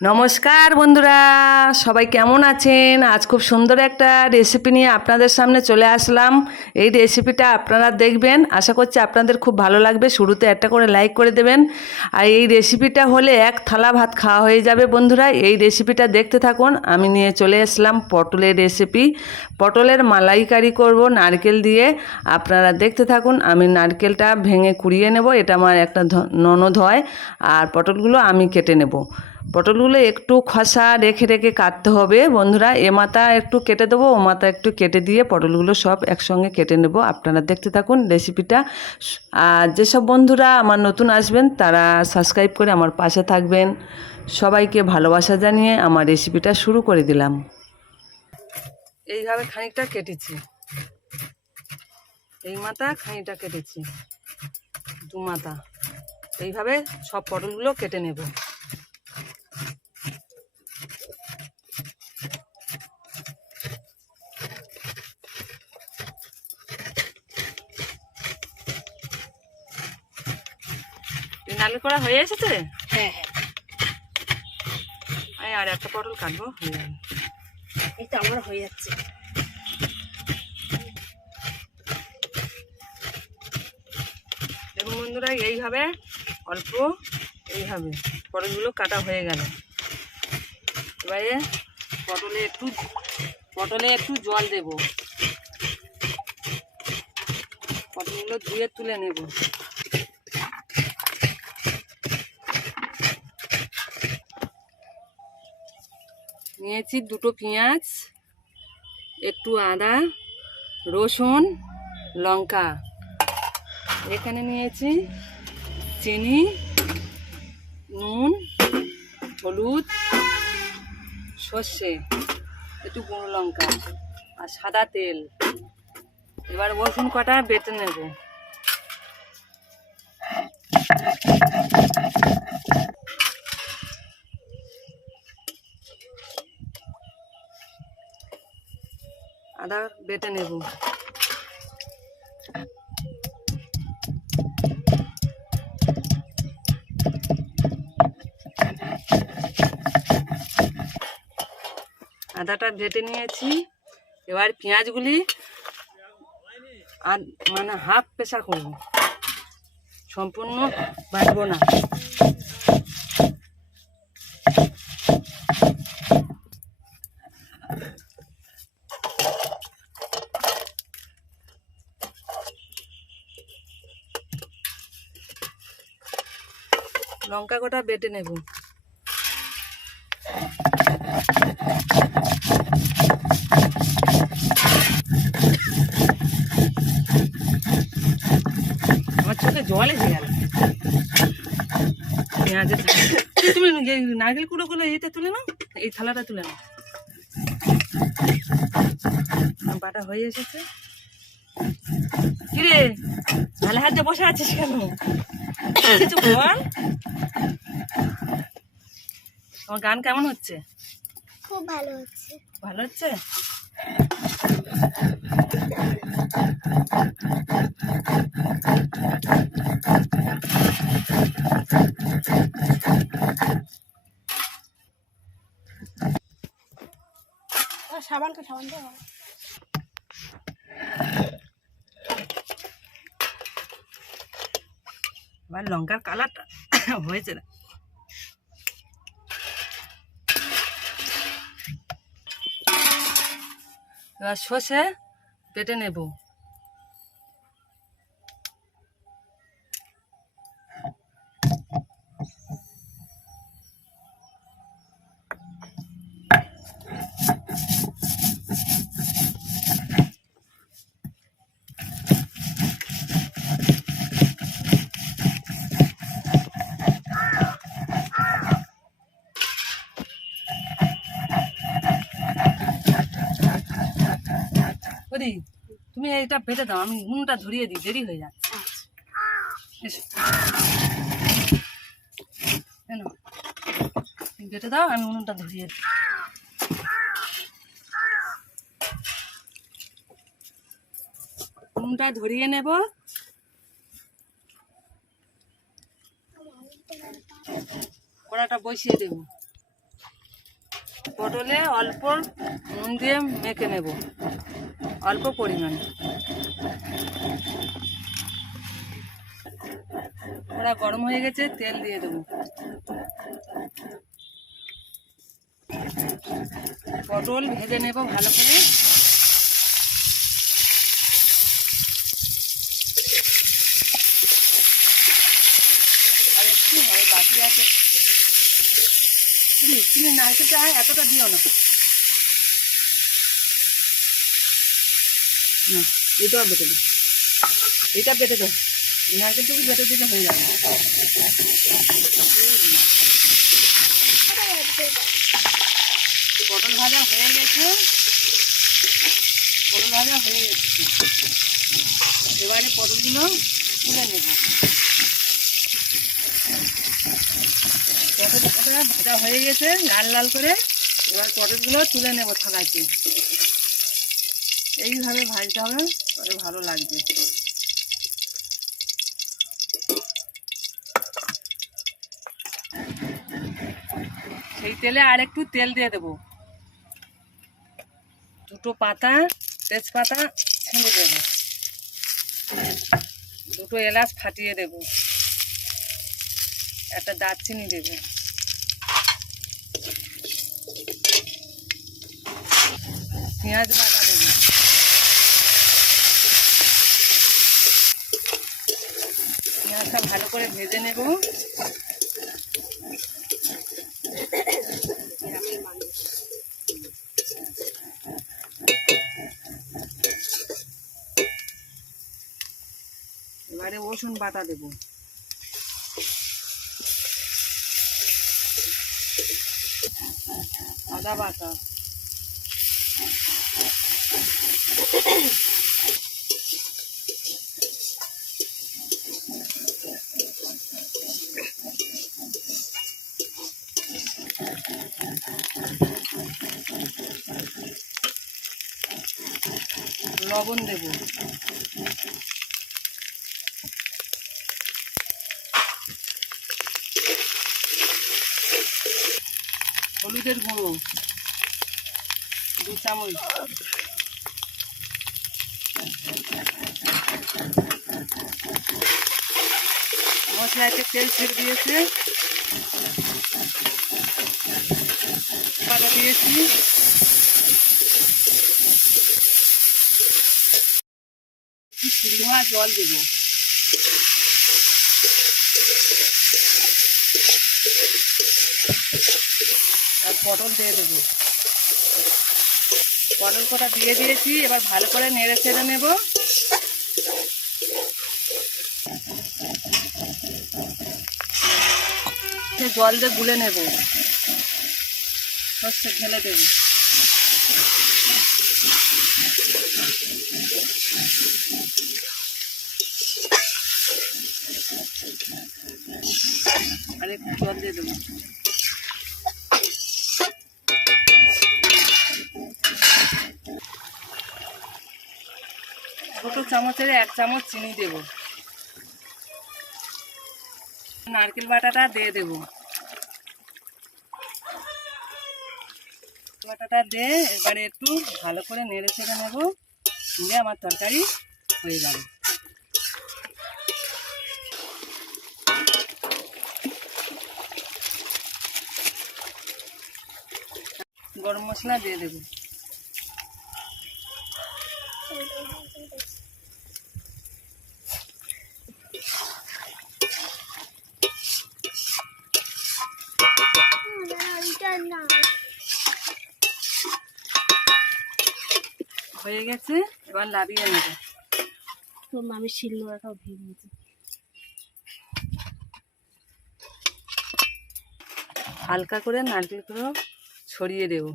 নমস্কার বন্ধুরা, সবাই কেমন আছেন? আজ খুব সুন্দর একটা রেসিপি নিয়ে আপনাদের সামনে চলে আসলাম। এই রেসিপিটা আপনারা দেখবেন, আশা করছি আপনাদের খুব ভালো লাগবে। শুরুতে একটা করে লাইক করে দেবেন। আর এই রেসিপিটা হলে এক থালা ভাত খাওয়া হয়ে যাবে বন্ধুরা। এই রেসিপিটা দেখতে থাকুন। আমি নিয়ে চলে এসলাম পটলের রেসিপি। পটলের মালাইকারি করব নারকেল দিয়ে। আপনারা দেখতে থাকুন। আমি নারকেলটা ভেঙে কুড়িয়ে নেব। এটা আমার একটা ননদ হয়। আর পটলগুলো আমি কেটে নেব। পটলগুলো একটু খসা রেখে রেখে কাটতে হবে বন্ধুরা। এ মাথা একটু কেটে দেবো, ও মাথা একটু কেটে দিয়ে পটলগুলো সব একসঙ্গে কেটে নেব। আপনারা দেখতে থাকুন রেসিপিটা। আর যেসব বন্ধুরা আমার নতুন আসবেন তারা সাবস্ক্রাইব করে আমার পাশে থাকবেন। সবাইকে ভালোবাসা জানিয়ে আমার রেসিপিটা শুরু করে দিলাম। এইভাবে খানিকটা কেটেছি, এই মাথা খানিকটা কেটেছি, দু মাথা। এইভাবে সব পটলগুলো কেটে নেব। নারকেল করা হয়ে এসেছে। হ্যাঁ হ্যাঁ, আমি আর একটা পটল কাটবো, হয়ে যাবে। এই তো আমার হয়ে যাচ্ছে। দেখুন বন্ধুরা, এইভাবে অল্প এইভাবে পটলগুলো কাটা হয়ে গেল। এবারে পটলে একটু জল দেব। পটলগুলো ধুয়ে তুলে নেব। নিয়েছি দুটো পেঁয়াজ, একটু আদা, রসুন, লঙ্কা। এখানে নিয়েছি চিনি, নুন, হলুদ, সর্ষে, একটু গুঁড়ো লঙ্কা আর সাদা তেল। এবার রসুন কটা বেটে নেব। আদা বেটে নেব। আদাটা বেটে নিয়েছি। এবার পেঁয়াজগুলি আর হাফ প্রেসার করব, সম্পূর্ণ বাটবো না। লঙ্কা গোটা বেটে নেব। আমার চোখে জল এসে গেল পেঁয়াজের। তুমি নারকেল কুড়োগুলো এইটা তুলে নাও, এই থালাটা তুলে নাও। বাটা হয়ে এসেছে। কিরে, ভালো হাতে বসে আছিস কেন? কিছু বল। তোমার গান কেমন হচ্ছে? খুব ভালো হচ্ছে। ভালো হচ্ছে। সাবান তো এবার লঙ্কার কালারটা হয়েছে না। এবার সর্ষে বেটে নেব। ওদি, তুমি এটা বেটে দাও, আমি উনুনটা ধরিয়ে দিই, দেরি হয়ে যাচ্ছে। এসো, বেটে দাও, আমি উনুনটা ধরিয়ে দিই। উনুনটা ধরিয়ে নেব। কড়াটা বসিয়ে দেব। পটলে অল্প নুন দিয়ে মেখে নেব, অল্প পরিমাণে। ওরা গরম হয়ে গেছে, তেল দিয়ে দেবো। পটল ভেজে নেব ভালো করে। আর একটু হবে, বাকি আছে। তুমি নারকেলটা এতটা দিও না, এটা বেটে দে, এটা বেটে দে, নারকেলটুকু বেটে দিলে হয়ে যাবে। পটল ভাজা হয়ে গেছে, পটল ভাজা হয়ে গেছে। এবারে পটলগুলো তুলে নেব। পটলটা ভাজা হয়ে গেছে লাল লাল করে। এবার পটলগুলো তুলে নেব থালাতে। এইভাবে ভাজতে হবে, তবে ভালো লাগবে। সেই তেলে আর একটু তেল দিয়ে দেবো। দুটো পাতা তেজপাতা ছেড়ে দেবো, দুটো এলাচ ফাটিয়ে দেবো, একটা দারচিনি দেবো, পেঁয়াজ বাটা দেবো, পেঁয়াজটা ভালো করে ভেজে নেব। এবারে রসুন বাটা দেব, আদা বাটা, লবণ দেব, হলুদের গুঁড়ো 2 চামচ, মশলাতে তেল ছেড়ে দিয়েছে, পাতা দিয়েছি, ধোয়া জল দেব, আর পটল দিয়ে দেবো। পটল কটা দিয়ে দিয়েছি, এবার ভালো করে নেড়ে ছেড়ে নেব। জল দিয়ে গুলে নেব, সর্ষে ঢেলে দেব। আর একটু জল দিয়ে দেবো। দুটো চামচের 1 চামচ চিনি দেব। নারকেল বাটাটা দিয়ে দেব। বাটাটা দিয়ে এবারে একটু ভালো করে নেড়ে ছেড়ে নেব, নিয়ে আমার তরকারি হয়ে যাবে। গরম মশলা দিয়ে দেব। হয়ে গেছে, এবার লাবিয়ে নেব। আমি শিলনোড়াটাও ভেঙেছি। হালকা করে নারকেলগুলো ছড়িয়ে দেব।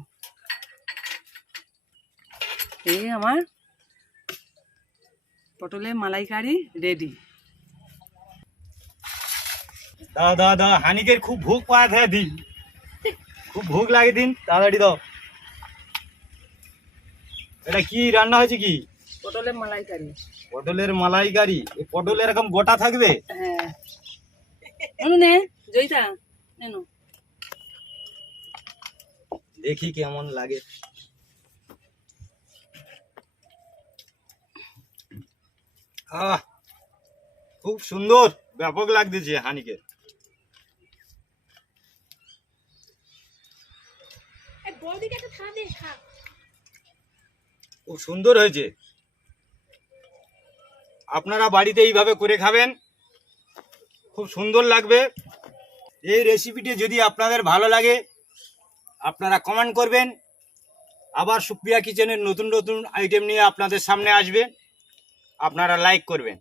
এই আমার পটলের মালাইকারি রেডি। দাও দাও দাও, হানিকের খুব ভুক পাওয়া থাকে দিন, খুব ভুক লাগে দিন, তাড়াতাড়ি দাও। এটা কি রান্না হয়েছে? কি পটলের মালাইকারি। পটলের মালাইকারি? এই পটল এরকম গোটা থাকবে? হ্যাঁ, এনো নে জয়িতা, এনো দেখি কেমন লাগে। আহ, খুব সুন্দর, ব্যাপক লাগতেছে হানিকের। খুব সুন্দর হয়েছে। আপনারা বাড়িতে এইভাবে করে খাবেন, খুব সুন্দর লাগবে। এই রেসিপিটি যদি আপনাদের ভালো লাগে আপনারা কমেন্ট করবেন। আবার সুপ্রিয়া কিচেনের নতুন নতুন আইটেম নিয়ে আপনাদের সামনে আসবে, আপনারা লাইক করবেন।